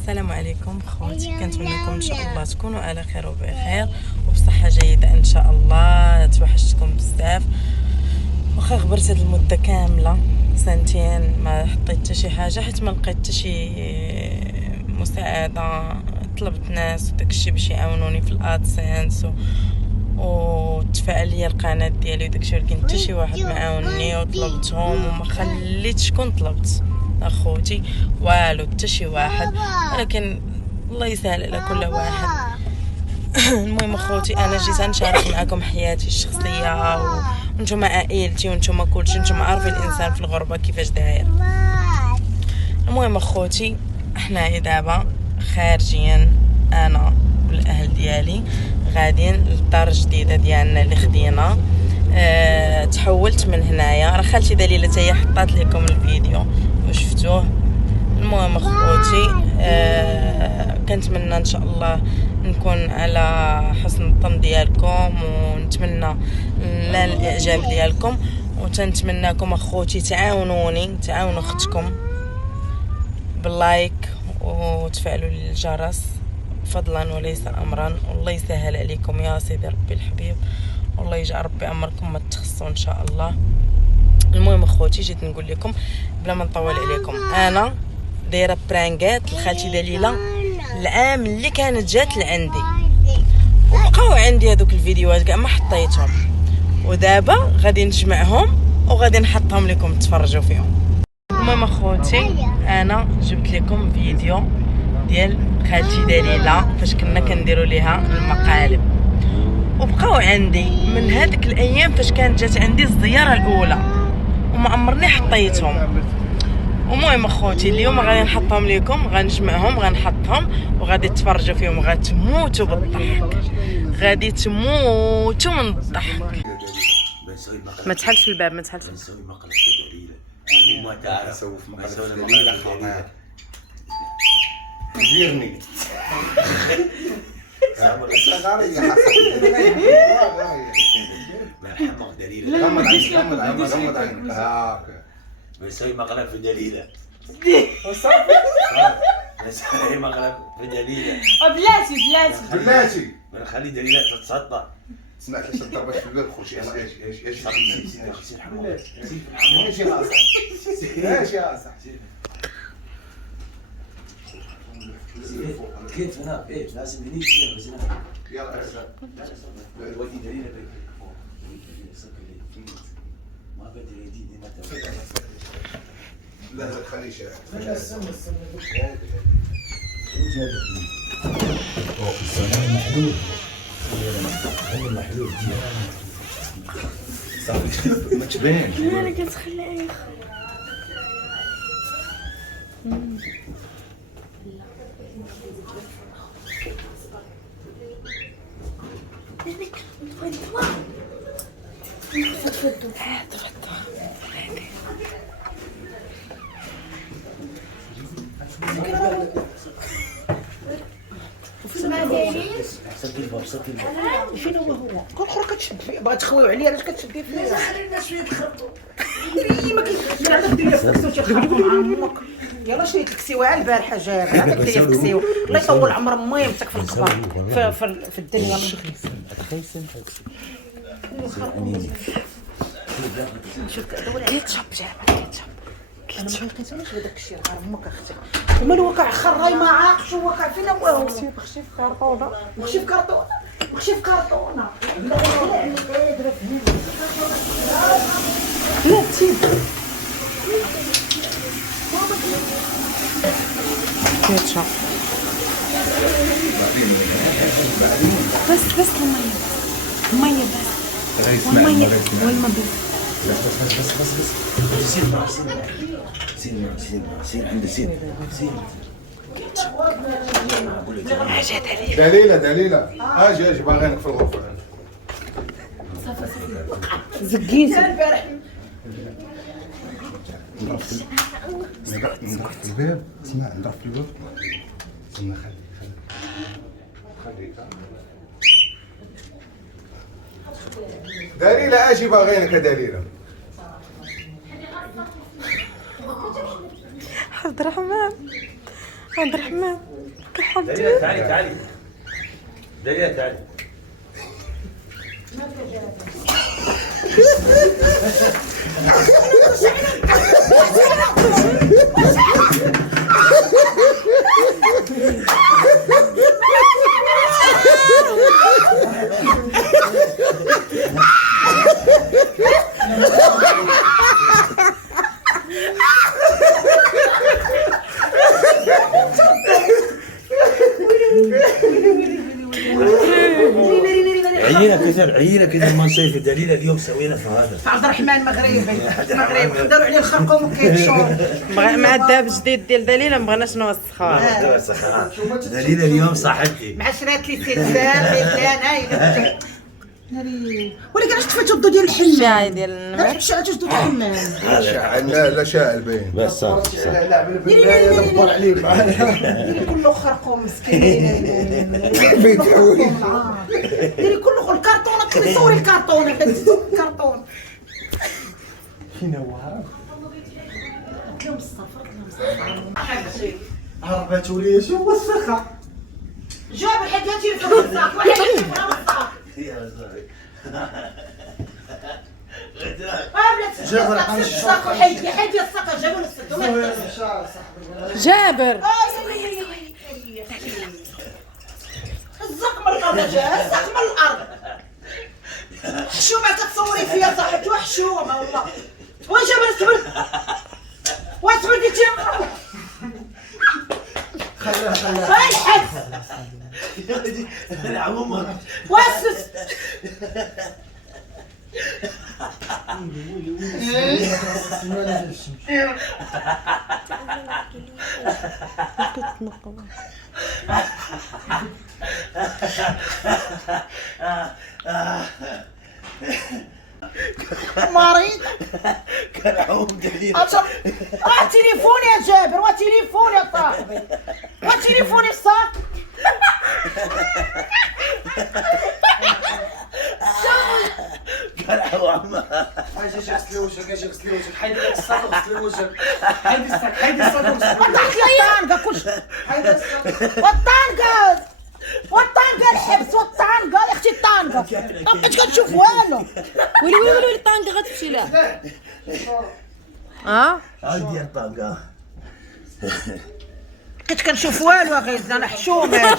السلام عليكم خوتي، كنتمنى لكم ان شاء الله تكونوا على خير وبخير وبصحه جيده ان شاء الله. توحشتكم بزاف، واخا غبرت هاد المده كامله سنتين ما حطيت حتى شي حاجه، حيت ما لقيت حتى شي مساعده. طلبت ناس وداكشي باش يعاونوني في الادسنس وتفاعل ليا القناه ديالي وداكشي، ولكن حتى شي واحد ما عاونني، وطلبتهم وما خليتش شكون طلبت اخوتي والو حتى شي واحد، ولكن الله يسهل على كل واحد. المهم اخوتي، انا جيت نشارك معكم حياتي الشخصيه وانتم عائلتي وانتم كلشي، انتم عارفين الانسان في الغربه كيفاش داير. المهم اخوتي، حنايا دابا خارجين انا والاهل ديالي غاديين للدار الجديده ديالنا اللي خدينا. تحولت من هنايا، راه خالتي دليله حتى هي حطات لكم الفيديو وشفتوه. المهم اخوتي، كنتمنى ان شاء الله نكون على حسن الظن ديالكم، ونتمنى نال الاعجاب ديالكم، وتنتمناكم اخوتي تعاونوني، تعاونوا اختكم باللايك وتفعلوا الجرس فضلا وليس امرا، والله يسهل عليكم يا سيدي ربي الحبيب، والله يجعل ربي امركم ما تخصوا ان شاء الله. المهم اخوتي، جيت نقول لكم بلا ما نطول عليكم، انا دايره برانكات لخالتي دليله العام اللي كانت جات لعندي، وبقاو عندي هذوك الفيديوهات كاع ما حطيتهم، ودابا غادي نجمعهم وغادي نحطهم لكم تفرجوا فيهم. المهم اخوتي، انا جبت لكم فيديو ديال خالتي دليله فاش كنا كنديروا ليها المقالب، وبقاو عندي من هذيك الايام فاش كانت جات عندي الزياره الاولى، وما عمرني حطيتهم. المهم اخوتي، اليوم غادي نحطهم لكم، غنجمعهم غنحطهم وغادي تفرجوا فيهم، غتموتوا بالضحك، غادي تموتوا من الضحك. ما تحلش الباب، ما تحلش. نسوي مقلب دليله ما تعرف نسوي دليله خطير ديرني مرحبا دليله غمض عينك غمض عينك هاكا بنسوي مقلب في دليله وصافي نسوي مقلب في دليله بلاتي بنخلي دليله تتصدى. سمعت ليش تضربش في الباب خوشي؟ ايش كيف هنا ايه لازم هنيك فيها بس هنا يلا الودي دليله ما بدري يدي متى لا ما تخليش لا السم محلول هو محلول صافي ما تبانش. انا قلت خليه فين هو كل خر كتشد فيه بغا تخويو عليا، علاش كتشدي فيه؟ الناس شويه تخربطوا ما كاين ديري فكسو تيخربطوا مع امك. يلا شريت لك سيوه البارحه جاب هذاك اللي في السيو، الله يطول عمر ميمتك في الكبار في الدنيا. شوف دور عليك تشاب جامع انا ما لقيتهاش هذاك الشيء غير امك اختي، وما الواقع خراي ما عاقش واقع فينا هو خشي في كرتونه خشي في كرتونه لا تسيب كيتشاب بس الميه بس الميه والما بس سير عند سير دليله اجي باغينك في الغرفه. زقيت البارح نضرب في الباب. اسمع نضرب في الباب. استنى خليك دليله اجي باغينك دليله. عبد الرحمن عبد الرحمن دليلة تعالي تعالي. دليلة تعالي. عينة كثر ما نشوف دليلة اليوم سوينا في هذا. عبد الرحمن مغربي داروا عليه الخرقوم وكيتشون. مع الدهب الجديد ديال دليلة مبغناش نوسخوها. دليلة اليوم صاحبتي. مع شرات لي سلسال ولكن علاش تفاتوا الضو ديال الحمام؟ الشاي ديال النمر. علاش تشعل ضو الحمام؟ لا شاعل باين. بس صافي. دبر عليه ديري كله خرقوم مسكين. ديري كله الكرتونه كي تصوري الكرتونه الكرتون. فين هو عرب؟ كلهم الصفر عرباتو لي شو وسخه. جاب الحاجات اللي في الصاك واحد يجيبها من الصاك. جابر الصاك وحيد الصاك جابوا الصاك. جابر الزق من الارض الزق من الارض. حشومه كتصوري فيها صاحبتي وحشومه والله. وين جابر واسمر ديتي خلاها الحبس العموم واسس مريض كان عموم دليل. تليفوني يا جابر وتليفوني يا صاحبي وتليفوني الصاك. كان عموم اجي غسلي وجهك حيدي داك الصاك وغسلي وجهك. حيدي الصاك وضعت لي الطانقه كلشي. والطانقه الحبس والطانقه يا اختي الطانقه ما بقيتش كنشوف والو. ويلي الطانقه غتمشي لها. عندي الطاقة. بقيت كنشوف والو اخي انا حشومه.